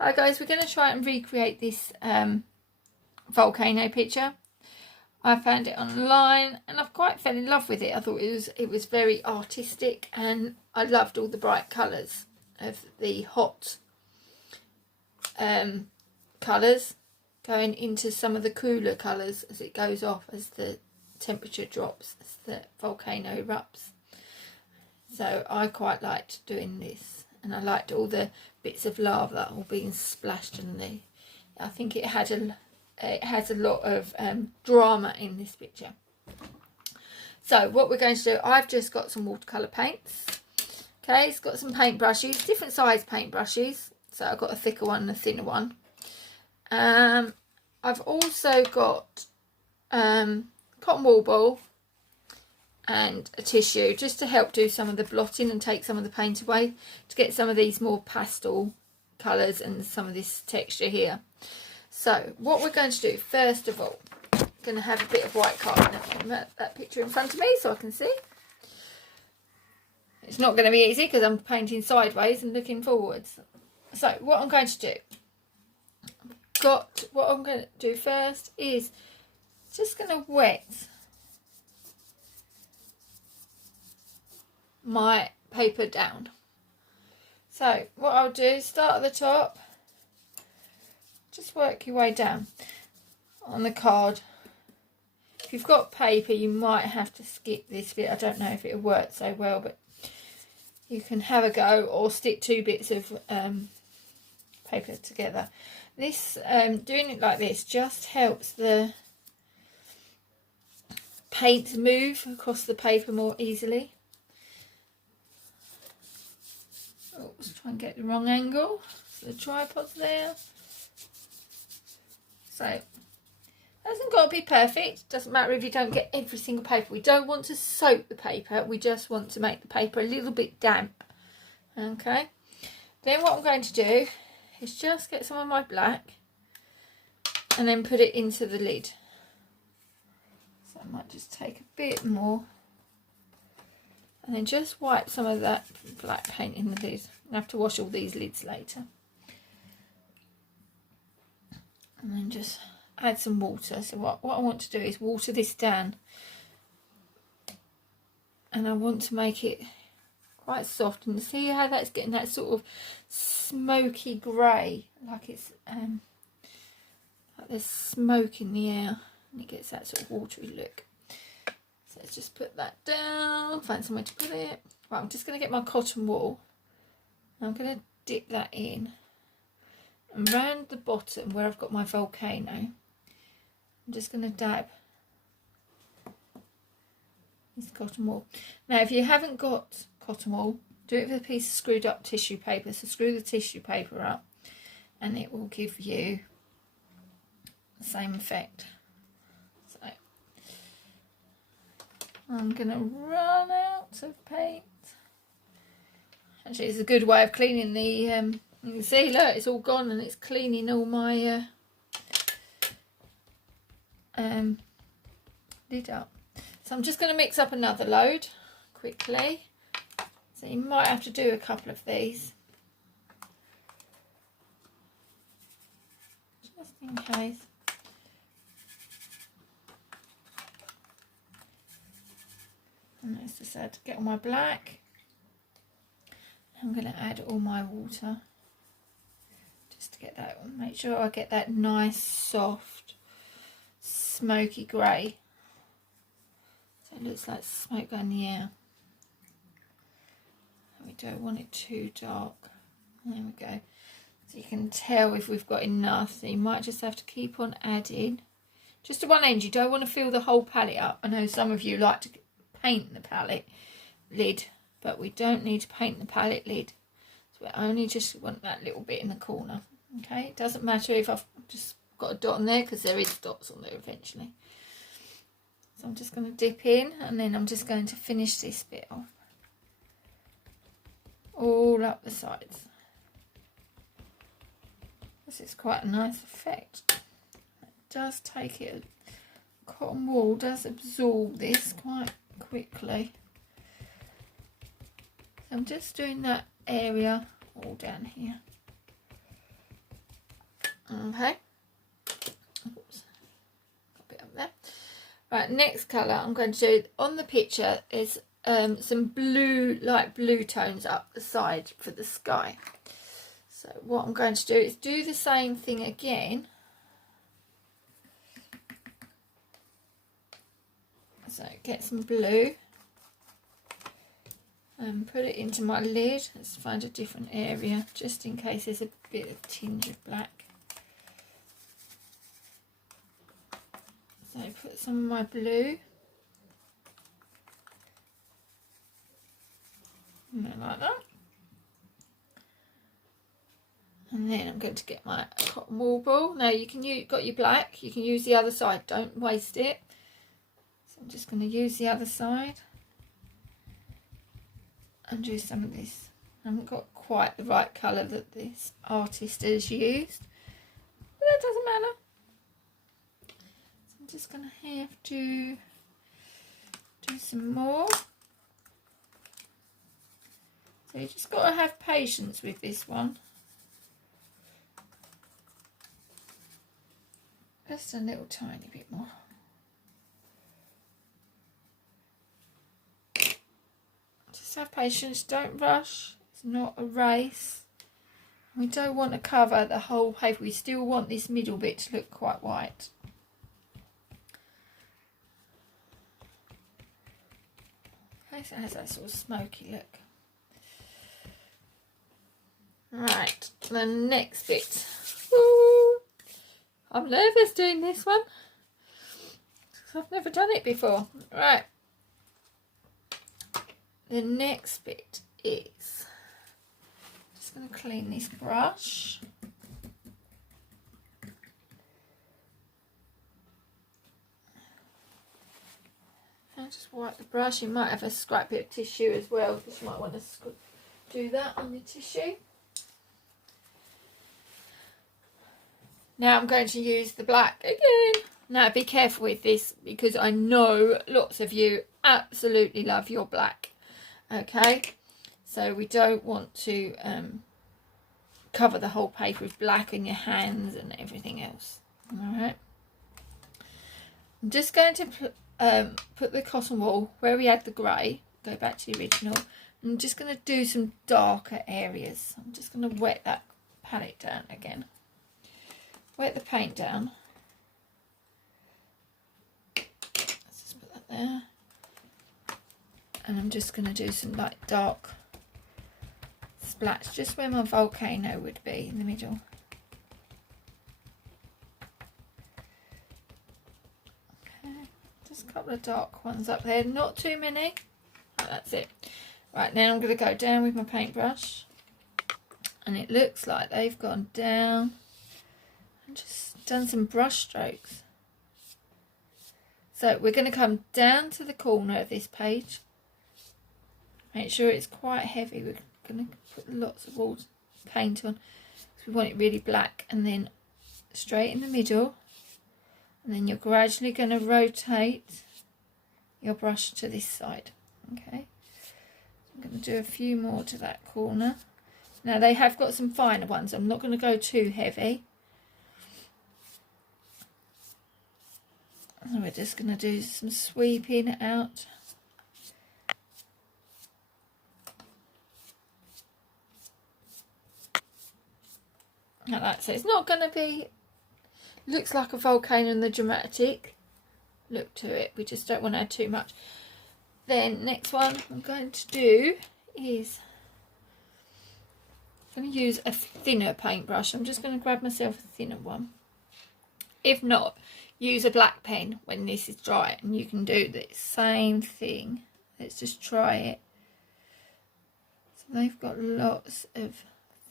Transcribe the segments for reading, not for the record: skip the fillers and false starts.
Hi guys, we're going to try and recreate this volcano picture. I found it online and I've quite fell in love with it. I thought it was very artistic and I loved all the bright colours of the hot colours going into some of the cooler colours as it goes off, as the temperature drops, as the volcano erupts. So I quite liked doing this, and I liked all the bits of lava all being splashed in the. I think it has a lot of drama in this picture. So what we're going to do, I've just got some watercolour paints. Okay, it's got some paint brushes, different size paint brushes. So I've got a thicker one and a thinner one. I've also got cotton wool ball and a tissue just to help do some of the blotting and take some of the paint away, to get some of these more pastel colours and some of this texture here. So what we're going to do, first of all, I'm going to have a bit of white card and that picture in front of me so I can see. It's not going to be easy because I'm painting sideways and looking forwards. So what I'm going to do, what I'm going to do first is just going to wet my paper down. So what I'll do is start at the top, just work your way down on the card. If you've got paper, you might have to skip this bit. I don't know if it'll work so well, but you can have a go or stick two bits of paper together. This doing it like this just helps the paint move across the paper more easily. Oh, let's try and get the wrong angle. So the tripod's there. So it hasn't got to be perfect. Doesn't matter if you don't get every single paper. We don't want to soak the paper. We just want to make the paper a little bit damp. Okay. Then what I'm going to do is just get some of my black and then put it into the lid. So I might just take a bit more. And then just wipe some of that black paint in the lid. I have to wash all these lids later. And then just add some water. So what I want to do is water this down. And I want to make it quite soft. And see how that's getting that sort of smoky grey. Like it's like there's smoke in the air. And it gets that sort of watery look. So let's just put that down, find somewhere to put it. Right, I'm just going to get my cotton wool. I'm going to dip that in. And round the bottom where I've got my volcano, I'm just going to dab this cotton wool. Now if you haven't got cotton wool, do it with a piece of screwed up tissue paper. So screw the tissue paper up and it will give you the same effect. I'm going to run out of paint. Actually, it's a good way of cleaning the, you can see, look, it's all gone and it's cleaning all my lid up. So I'm just going to mix up another load quickly. So you might have to do a couple of these. Just in case. And let's just add, get all my black. I'm going to add all my water just to get that, make sure I get that nice soft smoky grey. So it looks like smoke going in the air. We don't want it too dark. There we go. So you can tell if we've got enough. So you might just have to keep on adding. Just to one end, you don't want to fill the whole palette up. I know some of you like to paint the palette lid, but we don't need to paint the palette lid. So we only just want that little bit in the corner. Okay, it doesn't matter if I've just got a dot on there because there is dots on there eventually. So I'm just going to dip in and then I'm just going to finish this bit off. All up the sides. This is quite a nice effect. It does take it, cotton wool does absorb this quite quickly. So I'm just doing that area all down here. Okay. Oops. Got a bit up there. Right, next colour I'm going to do on the picture is some blue, light blue tones up the side for the sky. So what I'm going to do is do the same thing again. So get some blue and put it into my lid. Let's find a different area just in case there's a bit of tinge of black. So put some of my blue. And then like that. And then I'm going to get my cotton wool ball. Now you can use, got your black, you can use the other side, don't waste it. So I'm just going to use the other side and do some of this. I haven't got quite the right colour that this artist has used, but that doesn't matter. So I'm just going to have to do some more. So you just got to have patience with this one. Just a little tiny bit more. Just have patience, don't rush. It's not a race. We don't want to cover the whole paper. We still want this middle bit to look quite white. Okay, so it has that sort of smoky look. Right, the next bit. Woo! I'm nervous doing this one. I've never done it before. Right. The next bit is just going to clean this brush. And just wipe the brush. You might have a scrap bit of tissue as well, because you might want to do that on the tissue. Now I'm going to use the black again. Now be careful with this, because I know lots of you absolutely love your black. Okay, so we don't want to cover the whole paper with black in your hands and everything else. Alright, I'm just going to put the cotton wool where we had the grey, go back to the original. I'm just going to do some darker areas. I'm just going to wet that palette down again. Wet the paint down. Let's just put that there. And I'm just going to do some like dark splats just where my volcano would be, in the middle. Okay, just a couple of dark ones up there, not too many. Right, that's it. Right, now I'm going to go down with my paintbrush, and it looks like they've gone down. I've just done some brush strokes. So we're going to come down to the corner of this page. Make sure it's quite heavy. We're going to put lots of water paint on, because we want it really black, and then straight in the middle, and then you're gradually going to rotate your brush to this side. Okay, I'm going to do a few more to that corner. Now they have got some finer ones. I'm not going to go too heavy. So we're just going to do some sweeping out. Like that. So it's not going to be, looks like a volcano in the dramatic look to it. We just don't want to add too much. Then next one I'm going to do is, I'm going to use a thinner paintbrush. I'm just going to grab myself a thinner one. If not, use a black pen when this is dry, and you can do the same thing. Let's just try it. So they've got lots of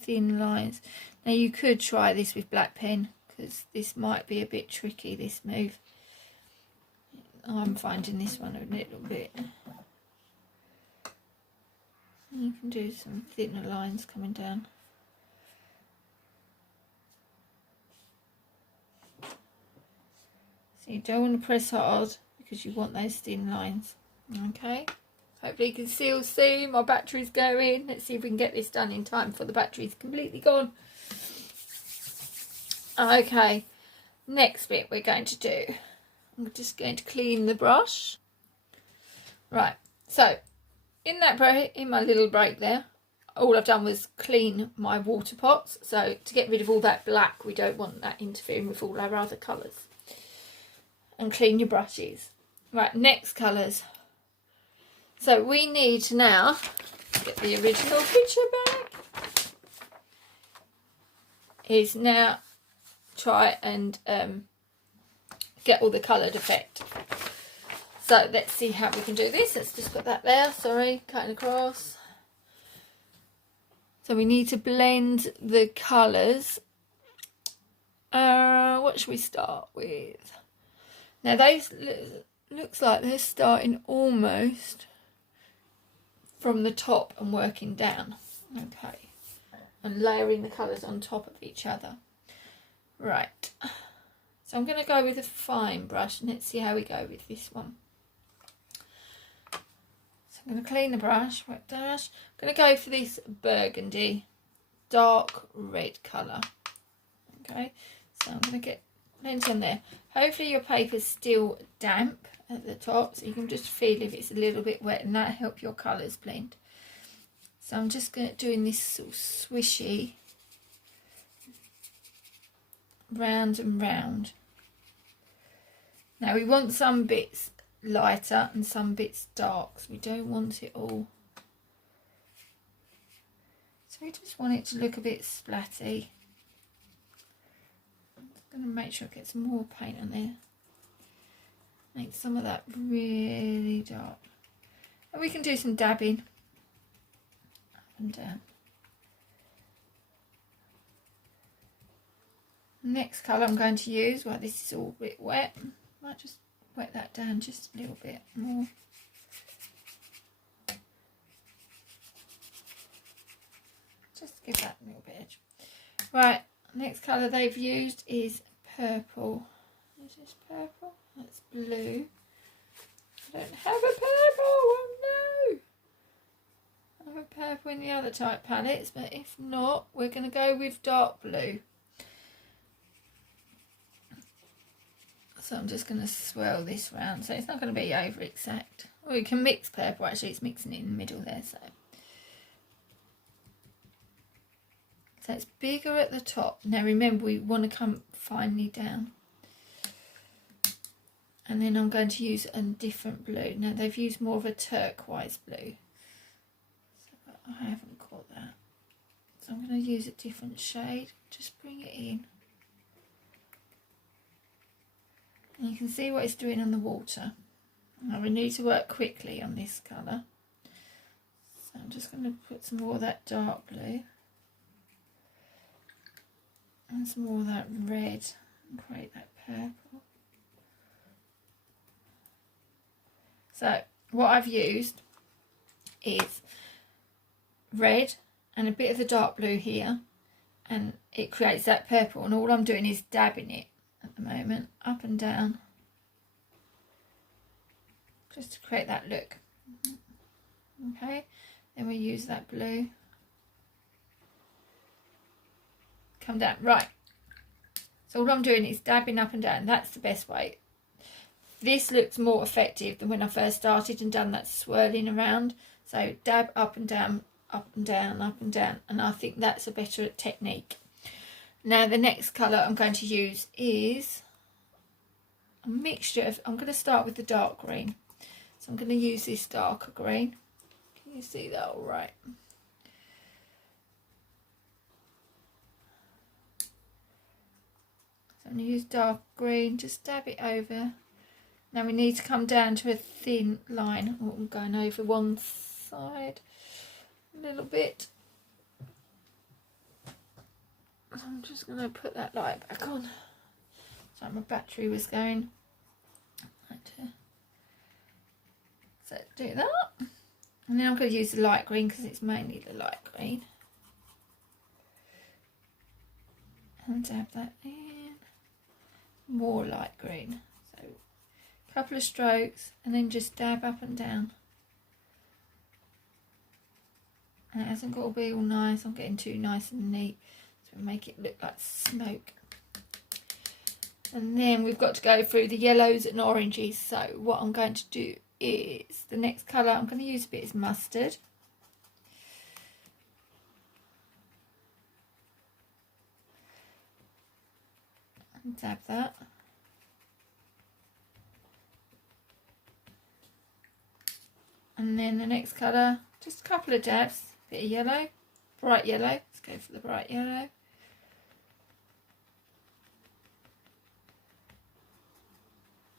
thin lines. Now you could try this with black pen, because this might be a bit tricky, this move. I'm finding this one a little bit. You can do some thinner lines coming down. So you don't want to press hard, because you want those thin lines. Okay, hopefully you can still see my battery's going. Let's see if we can get this done in time before the battery's completely gone. Okay, next bit we're going to do, I'm just going to clean the brush. Right, so in that break, in my little break there, all I've done was clean my water pots. So to get rid of all that black, we don't want that interfering with all our other colours. And clean your brushes. Right, next colours. So we need to now get the original picture back. Is now try and get all the coloured effect. So let's see how we can do this. Let's just put that there. Sorry, cutting across. So we need to blend the colours. What should we start with? Now those looks like they're starting almost from the top and working down. Okay. And layering the colours on top of each other. Right. So I'm going to go with a fine brush and let's see how we go with this one. So I'm going to clean the brush, wet dash. I'm going to go for this burgundy, dark red colour. Okay. So I'm going to get plenty on there. Hopefully your paper's still damp at the top, so you can just feel if it's a little bit wet, and that help your colours blend. So I'm just doing this sort of swishy, round and round. Now we want some bits lighter and some bits dark, so we don't want it all. So we just want it to look a bit splatty. I'm going to make sure I get some more paint on there. Make some of that really dark. And we can do some dabbing up and down. Next colour I'm going to use, well, this is all a bit wet. Might just wet that down just a little bit more. Just give that a little bit edge. Right, next colour they've used is purple. Is this purple? That's blue. I don't have a purple, oh no! I have a purple in the other type palettes, but if not, we're going to go with dark blue. So I'm just going to swirl this round, so it's not going to be over exact. Or you can mix purple, actually it's mixing it in the middle there. So it's bigger at the top. Now remember, we want to come finely down. And then I'm going to use a different blue. Now they've used more of a turquoise blue. So I haven't caught that. So I'm going to use a different shade. Just bring it in. And you can see what it's doing on the water. Now we need to work quickly on this colour. So I'm just going to put some more of that dark blue. And some more of that red. And create that purple. So what I've used is red and a bit of the dark blue here, and it creates that purple, and all I'm doing is dabbing it at the moment up and down just to create that look. Okay, then we use that blue, come down. Right, so all I'm doing is dabbing up and down. That's the best way. This looks more effective than when I first started and done that swirling around. So dab up and down, up and down, up and down. And I think that's a better technique. Now the next colour I'm going to use is a mixture of, I'm going to start with the dark green. So I'm going to use this darker green. Can you see that all right? So I'm going to use dark green, just dab it over. Now we need to come down to a thin line. Oh, I'm going over one side a little bit. So I'm just going to put that light back on. So my battery was going. So do that. And then I'm going to use the light green because it's mainly the light green. And dab that in. More light green. So couple of strokes and then just dab up and down. And it hasn't got to be all nice. I'm getting too nice and neat, so make it look like smoke. And then we've got to go through the yellows and oranges. So what I'm going to do is, the next colour I'm going to use a bit is mustard. And dab that. And then the next colour, just a couple of dabs, bit of yellow, bright yellow. Let's go for the bright yellow.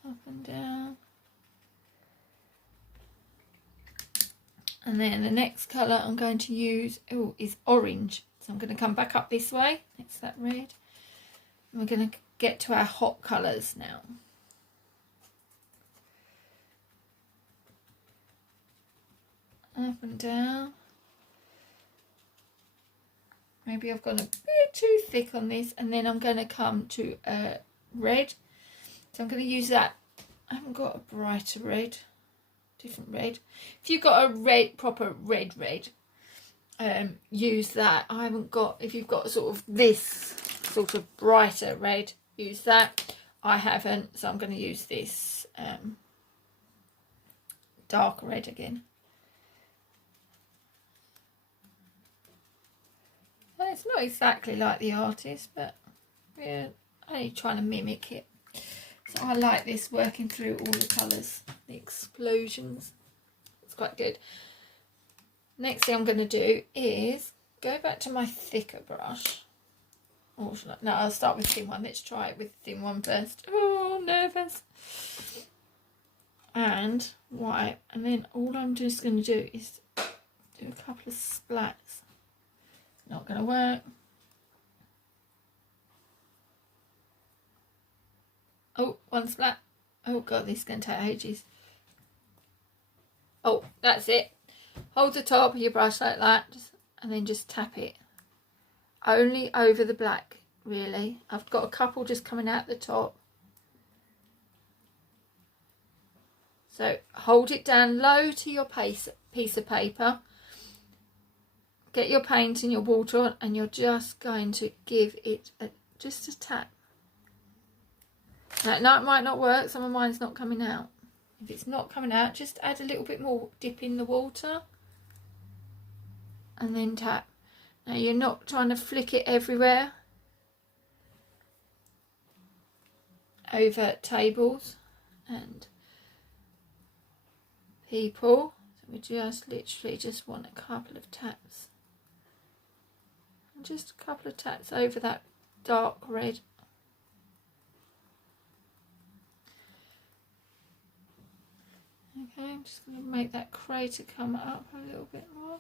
Up and down. And then the next colour I'm going to use is orange. So I'm going to come back up this way, next to that red. And we're going to get to our hot colours now. Up and down. Maybe I've gone a bit too thick on this, and then I'm going to come to red. So I'm going to use that. I haven't got a brighter red, different red. If you've got a red, proper red, use that. I haven't got, if you've got sort of this sort of brighter red, use that. I haven't, so I'm going to use this dark red again. Well, it's not exactly like the artist, but we're only trying to mimic it. So I like this, working through all the colours, the explosions. It's quite good. Next thing I'm going to do is go back to my thicker brush. Or should I? No, I'll start with the thin one. Let's try it with the thin one first. Oh, I'm nervous. And wipe. And then all I'm just going to do is do a couple of splats. Not going to work. Oh, one splat. Oh god, this is going to take ages. Oh, that's it. Hold the top of your brush like that, and then just tap it. Only over the black, really. I've got a couple just coming out the top. So hold it down low to your piece of paper. Get your paint and your water on, and you're just going to give it just a tap. Now, it might not work. Some of mine's not coming out. If it's not coming out, just add a little bit more. Dip in the water. And then tap. Now, you're not trying to flick it everywhere. Over tables and people. So we just literally just want a couple of taps. And just a couple of taps over that dark red. Okay, I'm just going to make that crater come up a little bit more.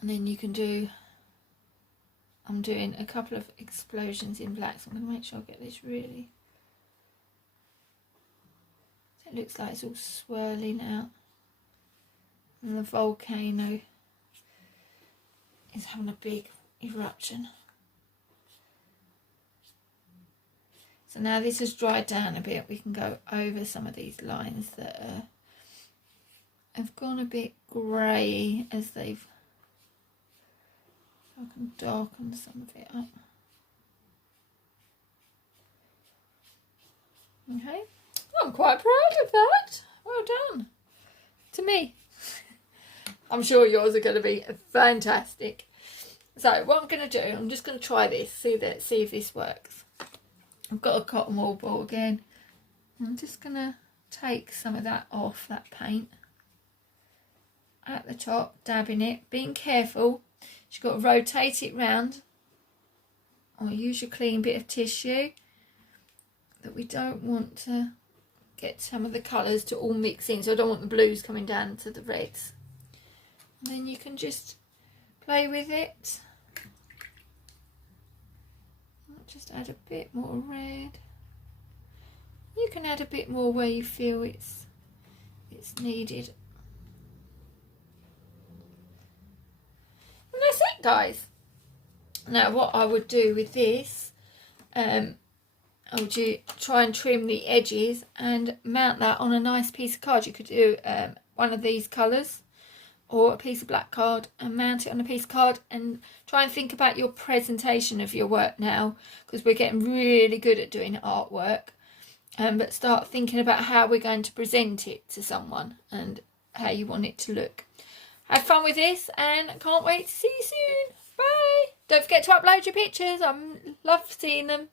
And then you can do, I'm doing a couple of explosions in black, so I'm going to make sure I get this really, so it looks like it's all swirling out. And the volcano is having a big eruption. So now this has dried down a bit, we can go over some of these lines that have gone a bit grey as they've, I can darken some of it up. Okay, I'm quite proud of that. Well done. To me. I'm sure yours are going to be fantastic. So what I'm going to do, I'm just going to try this, see if this works. I've got a cotton wool ball again. I'm just going to take some of that off, that paint. At the top, dabbing it. Being careful, you've got to rotate it round. Or use your clean bit of tissue. That we don't want to get some of the colours to all mix in. So I don't want the blues coming down to the reds. And then you can just play with it. Just add a bit more red. You can add a bit more where you feel it's needed. And that's it, guys. Now what I would do with this, I would try and trim the edges and mount that on a nice piece of card. You could do one of these colours, or a piece of black card and mount it on a piece of card, and try and think about your presentation of your work now, because we're getting really good at doing artwork. But start thinking about how we're going to present it to someone and how you want it to look. Have fun with this, and I can't wait to see you soon. Bye. Don't forget to upload your pictures. I love seeing them.